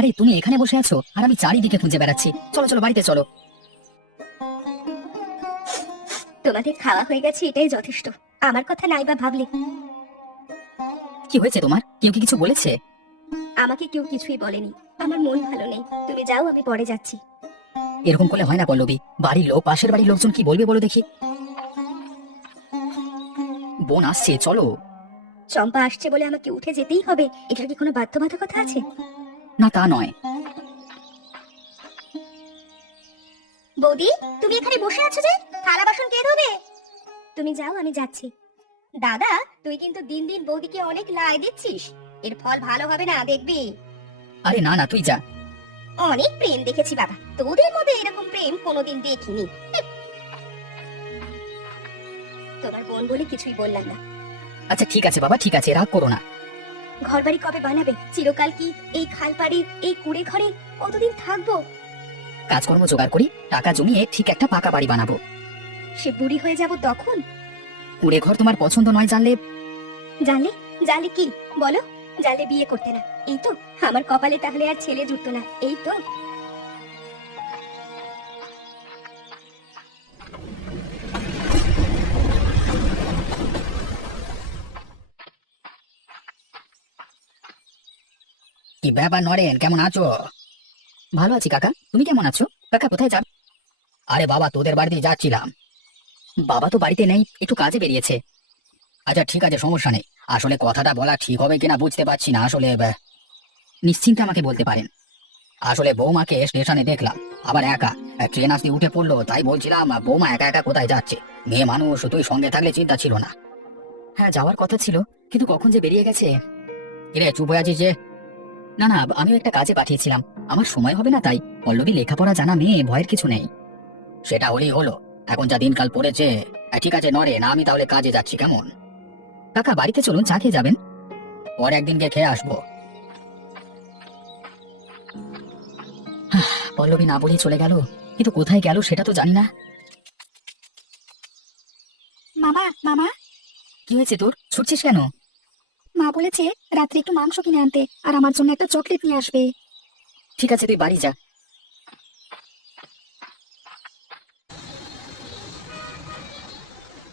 আরে তুমি এখানে বসে আছো আর আমি চারিদিকে খুঁজে বেড়াচ্ছি। চলো চলো বাড়িতে চলো। তোমাদের খাওয়া হয়ে গেছে, এটাই যথেষ্ট। আমার কথা নাই বা ভাবলে। কি হয়েছে তোমার? কেউ কি কিছু বলেছে? আমাকে কেউ কিছুই বলেনি। আমার মন ভালো নেই, তুমি যাও, আমি পরে যাচ্ছি। এরকম করলে হয় না পল্লবী। বাড়ির লোক, পাশের বাড়ির লোকজন কি বলবে বলো দেখি। বোন আসছে, চলো। চম্পা আসছে বলে আমাকে উঠে যেতেই হবে? এটার কি কোনো বাধ্যবাধকতা আছে? না তা নয়। বৌদি, তুমি এখানে বসে আছো যে? থালা বাসন কে ধোবে? তুমি যাও, আমি যাচ্ছি। দাদা, তুই কিন্তু দিন দিন বৌদিকে অনেক লাই দিচ্ছিস। এর ফল ভালো হবে না, দেখবি। আরে না না, তুই যা। অনেক প্রেম দেখেছি বাবা, তোদের মধ্যে এরকম প্রেম কোনোদিন দেখিনি। তোমার বোন বলে কিছুই বললাম না। আচ্ছা ঠিক আছে বাবা, ঠিক আছে, রাগ করো না। ঘরবাড়ি কবে বানাবে? চিরকাল কি এই খালপাড়ির এই কুড়ে ঘরে কতদিন থাকবো? কাজকর্ম জোগাড় করি, টাকা জমিয়ে ঠিক একটা পাকা বাড়ি বানাবো। সে বুড়ি হয়ে যাব তখন? কুড়ে ঘর তোমার পছন্দ নয় জানলে? জানলে? জানলে কি বলো? জানলে বিয়ে করতে না, এই তো। আমার কপালে তাহলে আর ছেলে জুটতো না, এই তো। কি ব্যাপার নরেন, কেমন আছো? ভালো আছি কাকা, তুমি কেমন আছো? কাকা কোথায় যাবে? আরে বাবা, তোদের বাড়িতে যাচ্ছিলাম। বাবা তো বাড়িতে নেই, একটু কাজে বেরিয়েছে। আচ্ছা ঠিক আছে, সমস্যা নেই। আসলে কথাটা বলা ঠিক হবে কিনা বুঝতে পারছি না আসলে। নিশ্চিন্তে আমাকে বলতে পারেন। আসলে বৌমাকে স্টেশনে দেখলাম, আবার একা। ট্রেন আসতে উঠে পড়লো, তাই বলছিলাম বৌমা একা একা কোথায় যাচ্ছে। মেয়ে মানুষ, তুই সঙ্গে থাকলে চিন্তা ছিল না। হ্যাঁ, যাওয়ার কথা ছিল, কিন্তু কখন যে বেরিয়ে গেছে। রে চুপ হয়ে আছিস যে? না না, আমিও একটা কাজে পাঠিয়েছিলাম, আমার সময় হবে না তাই। পল্লবী লেখাপড়া জানা মেয়ে, ভয়ের কিছু নেই। সেটা হলেই হলো, এখন যা দিনকাল পড়েছে। ঠিক আছে নরেন, আমি তাহলে কাজে যাচ্ছি, কেমন? কাকা বাড়িতে চলুন, চা খেয়ে যাবেন। পরে একদিন গিয়ে খেয়ে আসবো। পল্লবী না বলেই চলে গেল, কিন্তু কোথায় গেল সেটা তো জানি না। মামা, মামা। কি হয়েছে তোর, ছুটছিস কেন? মা বলেছে রাত্রে একটু মাংস কিনে আনতে, আর আমার জন্য একটা চকলেট নিয়ে আসবে। ঠিক আছে, তুই বাড়ি যা।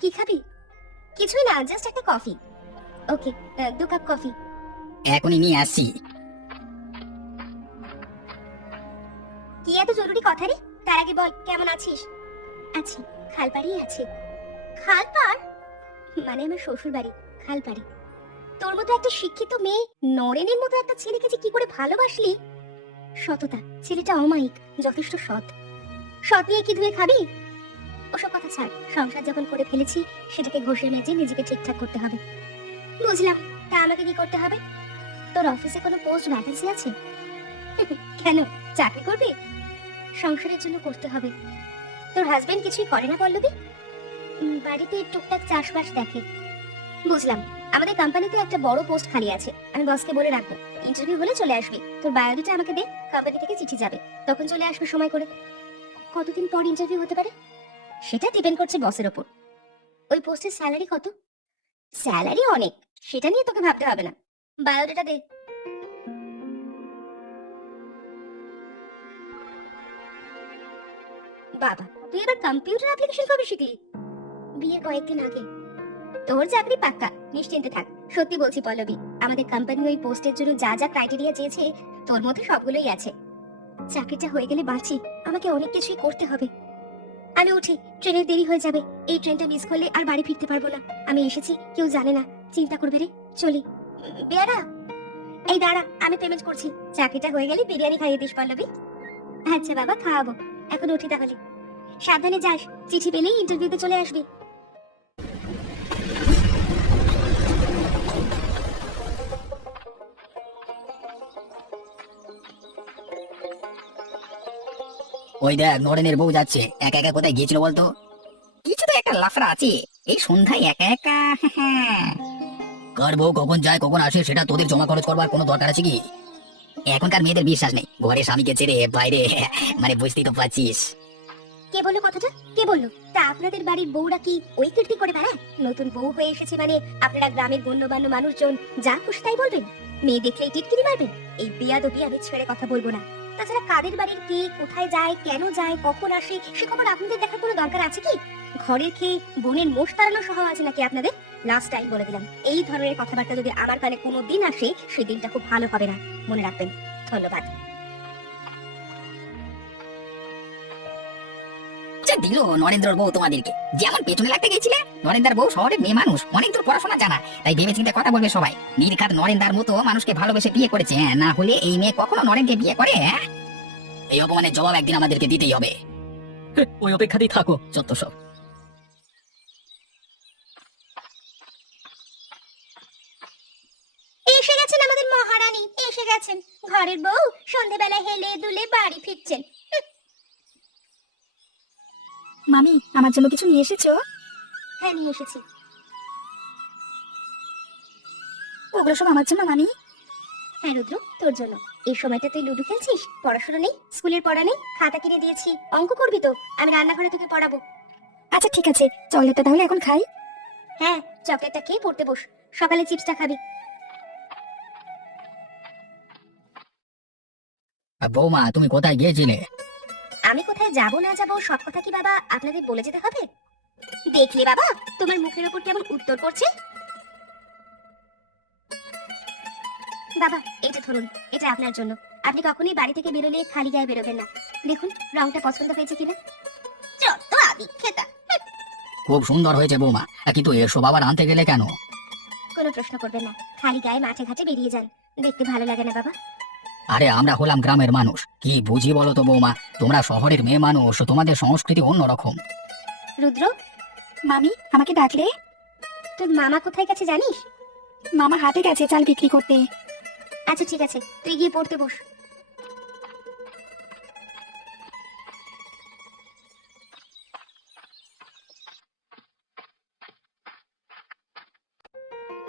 কি খাবি? কিছুই না, জাস্ট একটা কফি। ওকে, 2 কাপ কফি। এখনই নিয়ে আসছি। কি এত জরুরি কথা রে? তার আগে বল, কেমন আছিস? আছি, খালপাড়ি আছে। খালপাড় মানে আমার শ্বশুর বাড়ি, খালপাড়ি। তোর মতো একটা শিক্ষিত মেয়ে নরেনের মতো একটা ছেলেকে যে কি করে ভালোবাসলি? সততা, ছেলেটা অমায়িক, যথেষ্ট সৎ। সৎ নিয়ে কি ধুয়ে খাবি? ওসব কথা ছাড়, সংসার যখন করে ফেলেছি সেটাকে ঘষে মেজে নিজেকে ঠিকঠাক করতে হবে। বুঝলাম, তা আমাকে কি করতে হবে? তোর অফিসে কোনো পোস্ট ভ্যাকেন্সি আছে? কেন, চাকরি করবি? সংসারের জন্য করতে হবে। তোর হাজবেন্ড কিছুই করে না পল্লবী? বাড়িতে টুকটাক চাষবাস দেখে। বুঝলাম, আমাদের কোম্পানিতে একটা বড় পোস্ট খালি আছে, আমি বসকে বলে রাখবো। ইন্টারভিউ হলে চলে আসবি, তোর বায়োডাটা আমাকে দে, কোম্পানি থেকে চিঠি যাবে, তখন চলে আসবে সময় করে। কতদিন পর ইন্টারভিউ হতে পারে? সেটা ডিপেন্ড করছে বসের ওপর। ওই পোস্টের স্যালারি কত? স্যালারি অনেক, সেটা নিয়ে তোকে ভাবতে হবে না। বায়োডাটা দে। বাবা, তুই এবার কম্পিউটার অ্যাপ্লিকেশন কবে শিখলি? বিয়ের কয়েকদিন আগে। তোর চাকরি পাক্কা, নিশ্চিন্তে থাক। সত্যি বলছি পল্লবী, আমাদের কোম্পানি ওই পোস্টের জন্য যা যা ক্রাইটেরিয়া চেয়েছে তোর মধ্যে সবগুলোই আছে। চাকরিটা হয়ে গেলে বাঁচি, আমাকে অনেক কিছুই করতে হবে। আমি উঠি, ট্রেনের দেরি হয়ে যাবে। এই ট্রেনটা মিস করলে আর বাড়ি ফিরতে পারবো না। আমি এসেছি, কেউ জানে না, চিন্তা করবে রে। চলি। বেয়ারা, এই দাঁড়া, আমি পেমেন্ট করছি। চাকরিটা হয়ে গেলে বিরিয়ানি খাইয়ে দিস পল্লবী। আচ্ছা বাবা, খাওয়াবো। এখন উঠি তাহলে। সাবধানে যাস, চিঠি পেলেই ইন্টারভিউতে চলে আসবি। ওই দেখ, নরেনের বউ যাচ্ছে, একা একা কোথায় গিয়েছিল বলতো? কিছু তো একটা লাফড়া আছে, এই সন্ধ্যায় একা একা। কার বউ কখন যায় কখন আসে সেটা তোদের জমা খরচ করবার কোনো দরকার আছে কি? এখনকার মেয়েদের বিশ্বাস নেই, ঘরে স্বামীকে ছেড়ে বাইরে, মানে বুঝতেই তো পারছিস। কে বললো কথাটা? কে বললো? তা আপনাদের বাড়ির বউরা কি ওই কীর্তি করে বেড়ায়? নতুন বউ হয়ে এসেছে মানে আপনারা গ্রামের গণ্যমান্য মানুষজন যা খুশি তাই বলবেন? মেয়ে দেখলেই টিটকিরি মারবেন? এই বেয়াদবি আমি ছেড়ে কথা বলবো না। তাছাড়া কাদের বাড়ির কে কোথায় যায়, কেন যায়, কখন আসে, সে খবর আপনাদের দেখার কোনো দরকার আছে কি? ঘরের খেয়ে বোনের মোষ তাড়ানো স্বভাব আছে নাকি আপনাদের? লাস্ট টাইম বলে দিলাম, এই ধরনের কথাবার্তা যদি আমার কানে কোনো দিন আসে, সেই দিনটা খুব ভালো হবে না, মনে রাখবেন। ধন্যবাদ। দিল নরেন্দ্রর বউ তোমাদেরকে, যেমন পেছনে লাগতে গেছিলে। নরেন্দ্র বউ শহরের মেয়ে মানুষ, অনেক দূর পড়াশোনা জানা, তাই ভেবে চিন্তে কথা বলবে সবাই। নির্ঘাত নরেন্দ্র মতো মানুষকে ভালোবেসে বিয়ে করেছে, না হলে এই মেয়ে কখনো নরেনকে বিয়ে করে? এই অপমানের জবাব একদিন আমাদেরকে দিতেই হবে। ওই অপেক্ষাতেই থাকো, যত সব। এসে গেছেন আমাদের মহারানী, এসে গেছেন। ঘরের বউ সন্ধেবেলা হেলে দুলে বাড়ি ফিরছেন। মামি, আমার জন্য কিছু নিয়ে এসেছো? হ্যাঁ, নিয়ে এসেছি। ওগুলো সব আমার জন্য মামি? হ্যাঁ রুদ্র, তোর জন্য। এই সময়টা তুই লুডো খেলছিস, পড়াশোনা নেই, স্কুলের পড়া নেই, খাতা কিনে দিয়েছি, অঙ্ক করবি তো, আমি রান্নাঘরে তোকে পড়াবো। আচ্ছা ঠিক আছে, চকলেটটা তাহলে এখন খাই। হ্যাঁ, চকলেটটা খেয়ে পড়তে বস, সকালে চিপসটা খাবি। বৌমা, তুমি কোথায় গিয়েছিলে? আমি কোথায় যাব না যাব সব কথা কি বাবা আপনাদের বলে যেতে হবে? দেখলে বাবা, তোমার মুখের ওপর কেমন উত্তর পড়ছে। বাবা, এটা ধরুন, এটা আপনার জন্য। আপনি কখনোই বাড়ি থেকে বেরোলে খালি গায়ে বেরোবেন না। দেখুন রংটা পছন্দ হয়েছে কিনা। যত আদিক্ষেতা। খুব সুন্দর হয়েছে বৌমা, কিন্তু এসব আবার আনতে গেলে কেন? কোনো প্রশ্ন করবেন না, খালি গায়ে মাঠে ঘাটে বেরিয়ে যান, দেখতে ভালো লাগে না বাবা। আরে আমরা হলাম গ্রামের মানুষ, কি বুঝি বলো তো বৌমা? তোমরা শহরের মেয়ে মানুষ, তোমাদের সংস্কৃতি অন্যরকম। রুদ্র, মামি, আমাকে ডাকলে? তোর মামা কোথায় গেছে জানিস? মামা হাটে গেছে চাল বিক্রি করতে। আচ্ছা ঠিক আছে, তুই গিয়ে পড়তে বস।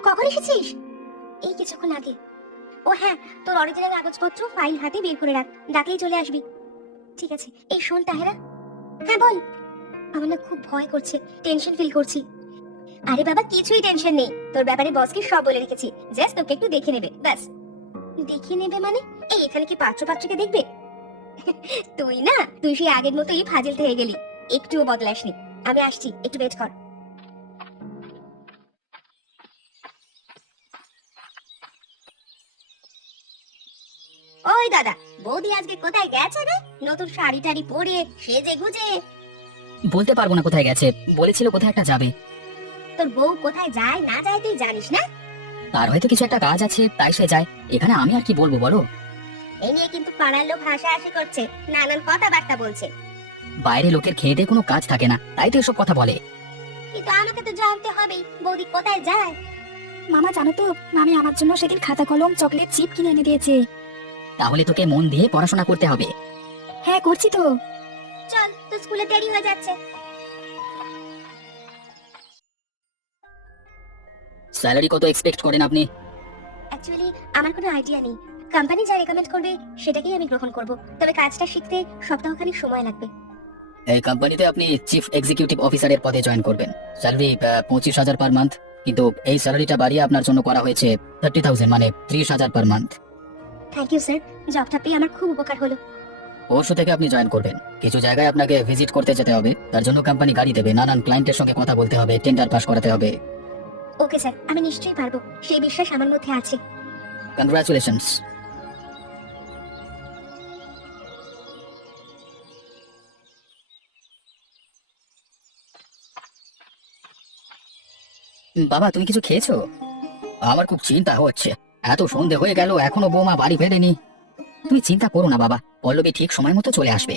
কখন এসেছিস? এই কিছুক্ষণ আগে। ও হ্যাঁ, তোর অরিজিনাল কাগজপত্র ফাইল হাতে বের করে রাখ, ডাকলেই চলে আসবি। ঠিক আছে। এই শোন তাহেরা। হ্যাঁ বল। আমার না খুব ভয় করছে, টেনশন ফিল করছি। আরে বাবা, কিছুই টেনশন নেই, তোর ব্যাপারে বসকে সব বলে রেখেছি, জাস্ট তোকে একটু দেখে নেবে ব্যাস। দেখে নেবে মানে? এই এখানে কি পাত্রকে দেখবে? তুই সেই আগের মতোই ফাজিল থেকে গেলি, একটুও বদলাসনি। আমি আসছি, একটু ওয়েট কর। ওই দাদা, বৌদি আজকে কোথায় গেছে রে? নতুন শাড়ি টাড়ি পরে সেজে গুজে। বলতে পারবো না কোথায় গেছে, বলেছিল কোথায় একটা যাবে। তোর বউ কোথায় যায় না যায় তুই জানিস না? তার হয়তো কিছু একটা কাজ আছে, তাই সে যায়। এখানে আমি আর কি বলবো বলো? এই নিয়ে কিন্তু পাড়ার লোক হাসাহাসি করছে, নানান কথাবার্তা বলছে। বাইরে লোকের খেয়ে দিয়ে কোনো কাজ থাকে না, তাই তো এসব কথা বলে। কিন্তু আমাকে তো জানতে হবেই, বৌদি কোথায় যায়। মামা জানো তো, মামি আমার জন্য সেদিন খাতা কলম চকলেট চিপ কিনে এনে দিয়েছে। তাহলে তোকে মন দিয়ে পড়াশোনা করতে হবে। হ্যাঁ করছি তো। চল, তো স্কুলে দেরি হয়ে যাচ্ছে। স্যালারি কত এক্সপেক্ট করেন আপনি? অ্যাকচুয়ালি আমার কোনো আইডিয়া নেই, কোম্পানি যা রেকমেন্ড করবে সেটাকেই আমি গ্রহণ করব, তবে কাজটা শিখতে সপ্তাহখানেক সময় লাগবে। এই কোম্পানিতে আপনি চিফ এক্সিকিউটিভ অফিসারের পদে জয়েন করবেন। স্যালারি 25,000 পার মান্থ, কিন্তু এই স্যালারিটা বাড়িয়ে আপনার জন্য করা হয়েছে 30,000, মানে 30,000 per month. Thank you sir, জবটা পেয়ে আমার খুব উপকার হলো। পরশু থেকে আপনি জয়েন করবেন। কিছু জায়গায় আপনাকে ভিজিট করতে যেতে হবে, তার জন্য কোম্পানি গাড়ি দেবে, নানান ক্লায়েন্টের সঙ্গে কথা বলতে হবে, টেন্ডার পাস করাতে হবে। ওকে স্যার, আমি নিশ্চয়ই পারবো, সেই বিশ্বাস আমার মধ্যে আছে। কংগ্রাচুলেশনস। বাবা, তুমি কিছু খেয়েছো? আমার খুব চিন্তা হচ্ছে, এত সন্ধে হয়ে গেল এখনো বৌমা বাড়ি ফেরেনি। তুমি চিন্তা করো না বাবা, পল্লবী ঠিক সময় মতো চলে আসবে।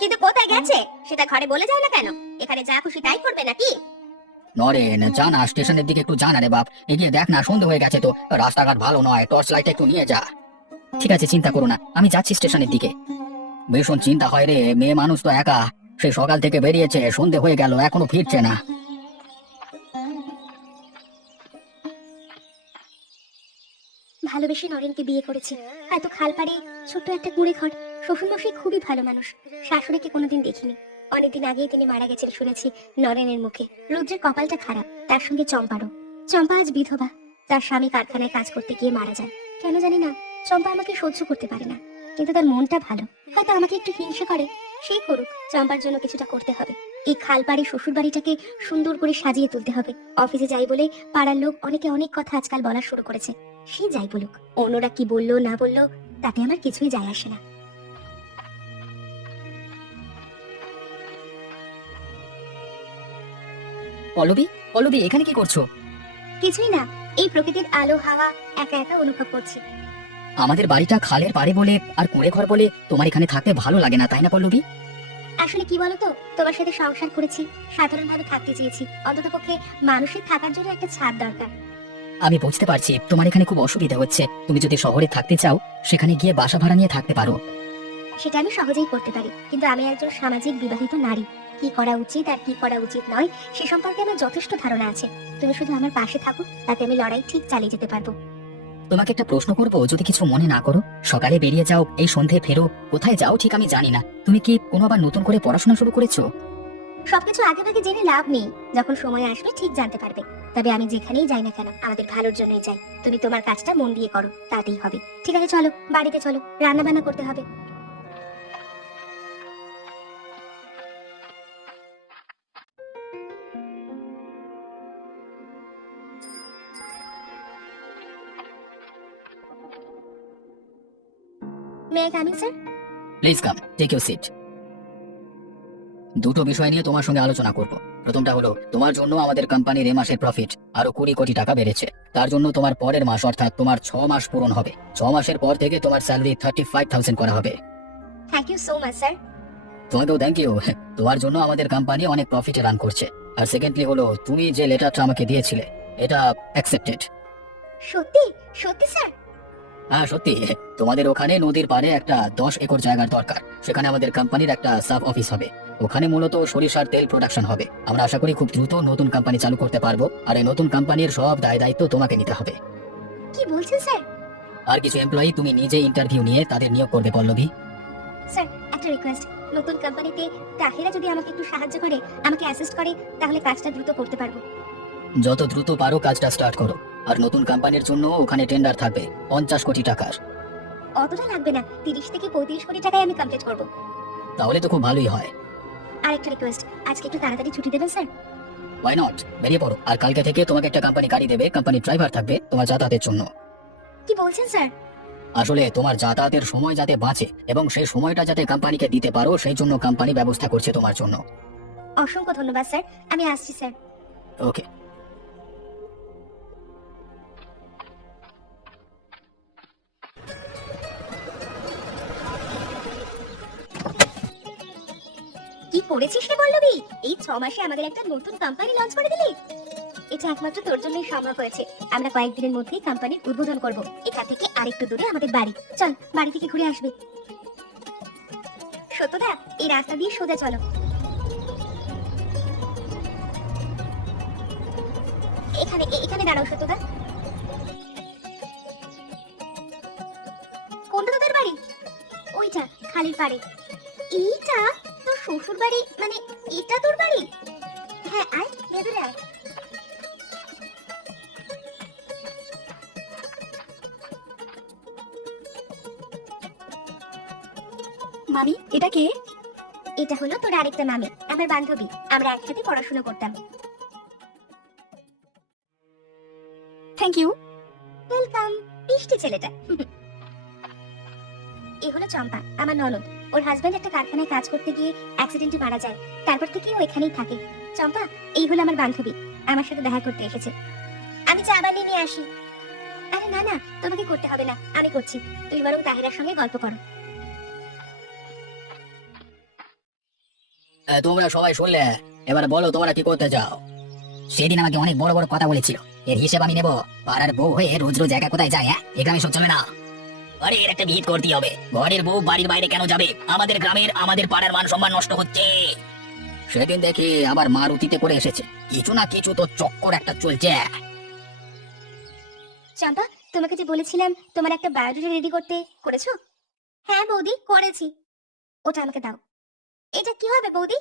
কিন্তু কোথায় গেছে সেটা ঘরে বলে যায় না কেন? এখানে যা খুশি তাই করবে নাকি? নরেন, জানা স্টেশনের দিকে একটু জানা রে বাপ, এগিয়ে দেখ না, সন্ধে হয়ে গেছে তো, রাস্তাঘাট ভালো নয়, টর্চ লাইট একটু নিয়ে যা। ঠিক আছে, চিন্তা করো না, আমি যাচ্ছি স্টেশনের দিকে। ভীষণ চিন্তা হয় রে, মেয়ে মানুষ তো একা, সেই সকাল থেকে বেরিয়েছে, সন্ধে হয়ে গেল এখনো ফিরছে না। ভালোবেসে নরেনকে বিয়ে করেছে, এত খালপাড়ে ছোট্ট একটা কুঁড়ে ঘর। শ্বশুরমশাই খুবই ভালো মানুষ, শাশুড়িকে কোনোদিন দেখিনি। অনেকদিন আগেই তিনি মারা গেছেন শুনেছি নরেনের মুখে। রুদ্রের কপালটা খারাপ, তার সঙ্গে চম্পারও। চম্পা আজ বিধবা, তার স্বামী কারখানায় কাজ করতে গিয়ে মারা যায়। কেন জানি না চম্পা আমাকে সহ্য করতে পারে না, কিন্তু তার মনটা ভালো, হয়তো আমাকে একটু হিংসা করে। সেই করুক, চম্পার জন্য কিছুটা করতে হবে। এই খালপাড়ে শ্বশুর বাড়িটাকে সুন্দর করে সাজিয়ে তুলতে হবে। অফিসে যাই বলে পাড়ার লোক অনেকে অনেক কথা আজকাল বলা শুরু করেছে। সে যাই বলুক, অন্যরা কি বললো না বললো তাতে আমার কিছুই যায় আসে না। পল্লবী, পল্লবী এখানে কি করছো? কিছুই না, এই প্রকৃতির আলো হাওয়া একা একা অনুভব করছি। আমাদের বাড়িটা খালের পাড়ে বলে আর কুঁড়ে ঘর বলে তোমার এখানে থাকতে ভালো লাগে না, তাই না পল্লবী? আসলে কি বলতো, তোমার সাথে সংসার করেছি, সাধারণভাবে থাকতে চেয়েছি। অন্ততপক্ষে মানুষের থাকার জন্য একটা ছাদ দরকার। আমি বুঝতে পারছি তোমার এখানে খুব অসুবিধা হচ্ছে। তুমি যদি শহরে থাকতে চাও সেখানে গিয়ে বাসা ভাড়া নিয়ে থাকতে পারো। সেটা আমি সহজেই করতে পারি, কিন্তু আমি একজন সামাজিক বিবাহিত নারী। কি করা উচিত আর কি করা উচিত নয় সে সম্পর্কে আমার যথেষ্ট ধারণা আছে। তুমি শুধু আমার পাশে থাকো, তাতে আমি লড়াই ঠিক চালিয়ে যেতে পারবো। তোমাকে একটা প্রশ্ন করবো, যদি কিছু মনে না করো? সকালে বেরিয়ে যাও, এই সন্ধে ফেরো, কোথায় যাও ঠিক আমি জানি না। তুমি কি কোনো আবার নতুন করে পড়াশোনা শুরু করেছো? সবকিছু আগে ভাগে জেনে লাভ নেই, যখন সময় আসবে ঠিক জানতে পারবে। তবে আমি যেখানেই যাই না কেন আমাদের ভালোর জন্যই যাই। তুমি তোমার কাজটা মন দিয়ে করো, তাতেই হবে। ঠিক আছে, চলো বাড়িতে চলো, রান্না বান্না করতে হবে। May I coming sir? Please come, take your seat. দুটো বিষয় নিয়ে তোমার সঙ্গে আলোচনা করব। প্রথমটা হলো, তোমার জন্য আমাদের কোম্পানির এ মাসের প্রফিট আরো 20 কোটি টাকা বেড়েছে। তার জন্য তোমার পরের মাস অর্থাৎ তোমার 6 মাস পূরণ হবে। 6 মাসের পর থেকে তোমার স্যালারি 35,000 করা হবে। Thank you so much sir. তোমাকেও থ্যাংক ইউ। তোমার জন্য আমাদের কোম্পানি অনেক প্রফিটে রান করছে। আর সেকেন্ডলি হলো, তুমি যে লেটারটা আমাকে দিয়েছিলে এটা অ্যাকসেপ্টেড। সত্যি? সত্যি স্যার? হ্যাঁ সত্যি। তোমাদের ওখানে নদীর পাড়ে একটা 10 একর জায়গার দরকার। সেখানে আমাদের কোম্পানির একটা সাব অফিস হবে। ওখানে মূলত সরিষার তেল প্রোডাকশন হবে। আমরা আশা করি খুব দ্রুত নতুন কোম্পানি চালু করতে পারবো। আর এই নতুন কোম্পানির সব দায় দায়িত্ব তোমাকে নিতে হবে। কি বলছেন স্যার? আর কিছু এমপ্লয়ি তুমি নিজে ইন্টারভিউ নিয়ে তাদের নিয়োগ করবে পল্লবী। স্যার একটা রিকোয়েস্ট, নতুন কোম্পানিতে তাহিরা যদি আমাকে একটু সাহায্য করে, আমাকে অ্যাসিস্ট করে, তাহলে কাজটা দ্রুত করতে পারবো। যত দ্রুত পারো কাজটা স্টার্ট করো। আর নতুন কোম্পানির জন্য ওখানে টেন্ডার থাকবে 50 কোটি টাকার। অতটা লাগবে না, 30 থেকে 35 কোটি টাকায় আমি কমপ্লিট করব। তাহলে তো খুব ভালোই হয়। আর একটা রিকোয়েস্ট, আজকে একটু তাড়াতাড়ি ছুটি দেবেন স্যার? ওয়াই নট, বেরিয়ে পড়ো। আর কালকে থেকে তোমাকে একটা কোম্পানি গাড়ি দেবে, কোম্পানির ড্রাইভার থাকবে তোমার যাতায়াতের জন্য। কি বলছেন স্যার? আসলে তোমার যাতায়াতের সময় যাতে বাঁচে এবং সেই সময়টা যাতে কোম্পানিকে দিতে পারো, সেই জন্য কোম্পানি ব্যবস্থা করছে তোমার জন্য। অসংখ্য ধন্যবাদ স্যার, আমি আসছি স্যার। ওকে। কি করেছিস রে পল্লবী? এই 6 মাসে আমাদের একটা নতুন কোম্পানি লঞ্চ করে দিলি। এটা একমাত্র তোর জন্যই সম্ভব হয়েছে। আমরা কয়েকদিনের মধ্যেই কোম্পানির উদ্বোধন করব। এখান থেকে আরেকটু দূরে আমাদের বাড়ি। চল বাড়ি থেকে ঘুরে আসবে। সত্যদা, এই রাস্তা দিয়ে সোজা চলো। এখানে এখানে দাঁড়াও সত্যদা। কোনটা তোদের বাড়ি? ওইটা, খালির পাড়ে। এইটা তোর শ্বশুর বাড়ি? মানে এটা তোর বাড়ি? হ্যাঁ, আয় ভেতরে আয়। মামি, এটা কে? এটা হলো তোর আরেকটা মামি, আমার বান্ধবী। আমরা একসাথে পড়াশোনা করতাম। Thank you. ওয়েলকাম। মিষ্টি ছেলেটা। এ হলো চম্পা, আমার ননদ। ওর হাজবেন্ড একটা কারখানায় কাজ করতে গিয়ে অ্যাক্সিডেন্টে মারা যায়। তারপর থেকে ও এখানেই থাকে। চম্পা, এই হলো আমার বান্ধবী, আমার সাথে দেখা করতে এসেছে। আমি চা বানিয়ে নিয়ে আসি। আরে না না, তোমাকে করতে হবে না, আমি করছি। তুই বরং তাহিরার সঙ্গে গল্প করো। তোমরা সবাই শুনলে, এবার বলো তোমরা কি করতে চাও? সেদিন আমাকে অনেক বড় বড় কথা বলেছিল, এর হিসেব আমি নেব। পাড়ার বউ হয়ে রোজ রোজ একা কোথায় যায়? হ্যাঁ, এ গ্রামে সব চলে না। আরে এর একটা বিহিত করতে হবে। ঘরের বউ বাড়ির বাইরে কেন যাবে? আমাদের গ্রামের আমাদের পাড়ার মান সম্মান নষ্ট হচ্ছে। সেদিন দেখি আবার মারুতিতে করে এসেছে, কিছু না কিছু তো চক্কর একটা চলছে। চম্পা, তোমাকে যে বলেছিলাম তোমার একটা বায়োডাটা রেডি করতে, করেছো? হ্যাঁ বৌদি, করেছি। ওটা আমাকে দাও। এটা কি হবে বৌদি?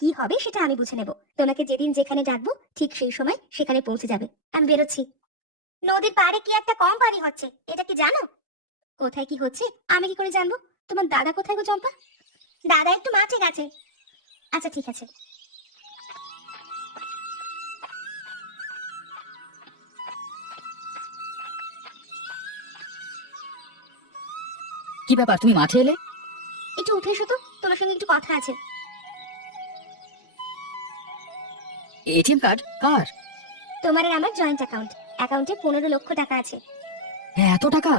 কি হবে সেটা আমি বুঝে নেব। তোমাকে যেদিন যেখানে ডাকবো ঠিক সেই সময় সেখানে পৌঁছে যাবে। আমি বেরোচ্ছি। নদীর পাড়ে কি একটা কোম্পানি হচ্ছে, এটা কি জানো? কোথায় কি হচ্ছে আমি কি করে জানবো? তোমার দাদা কোথায় গো চম্পা? দাদা একটু মাঠে গেছে। আচ্ছা ঠিক আছে। কি ব্যাপার, তুমি মাঠে এলে? একটু উঠে এসো তো, তোমার সঙ্গে একটু কথা আছে। এটিএম কার্ড কার? তোমার আর আমার জয়েন্ট অ্যাকাউন্টে 15 লক্ষ টাকা আছে। হ্যাঁ, এত টাকা?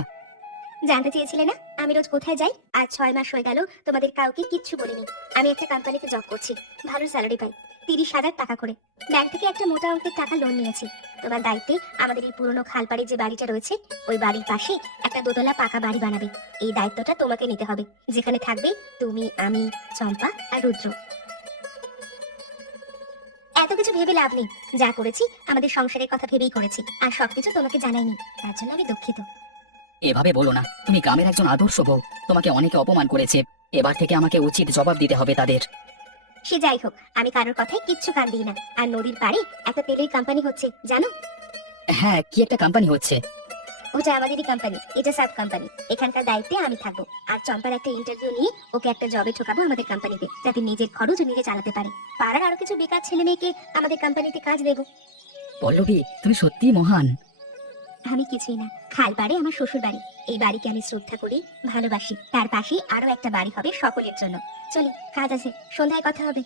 জানতে চেয়েছিলে না আমি রোজ কোথায় যাই? আজ 6 মাস হয়ে গেল তোমাদের কাউকে কিচ্ছু বলিনি। আমি একটা কোম্পানিতে জব করছি, ভালো স্যালারি পাই, 30,000 টাকা করে। ব্যাংক থেকে একটা মোটা অঙ্কের টাকা লোন নিয়েছি। তোমার দায়িত্বে আমাদের এই পুরনো খালপাড়ে যে বাড়িটা রয়েছে, ওই বাড়ির পাশে একটা দোতলা পাকা বাড়ি বানাবে। এই দায়িত্বটা তোমাকে নিতে হবে, যেখানে থাকবে তুমি, আমি, চম্পা আর রুদ্র। এত কিছু ভেবে লাভ নেই, যা করেছি আমাদের সংসারের কথা ভেবেই করেছি, আর সবকিছু তোমাকে জানাইনি, তার জন্য আমি দুঃখিত। এভাবে বলো না, তুমি গ্রামের একজন আদর্শ বউ। তোমাকে অনেকে অপমান করেছে, এবার থেকে আমাকে উচিত জবাব দিতে হবে তাদের। সে যাই হোক, আমি কারোর কথায় কিচ্ছু কান দিই না। আর নদীর পাড়ে একটা তেলের কোম্পানি হচ্ছে, জানো? হ্যাঁ, কি একটা কোম্পানি হচ্ছে? ওটা আমাদেরই কোম্পানি, এটা সাব কোম্পানি। এখানকার দায়িত্বে আমি থাকবো। আর চম্পার একটা ইন্টারভিউ নিয়ে ওকে একটা জবে ঠোকাবো আমাদের কোম্পানিতে, যাতে নিজের খরচ ও নিজে চালাতে পারে। পাড়ার আরো কিছু বেকার ছেলে মেয়েকে আমাদের কোম্পানিতে কাজ দেবো। পল্লবী, তুমি সত্যিই মহান। আমি কিছুই না, খালপাড়ে আমার শ্বশুর বাড়ি। এই বাড়িকে আমি শ্রদ্ধা করি, ভালোবাসি। তার পাশে আরো একটা বাড়ি হবে সকলের জন্য। চলি, কাজ আছে, সন্ধ্যায় কথা হবে।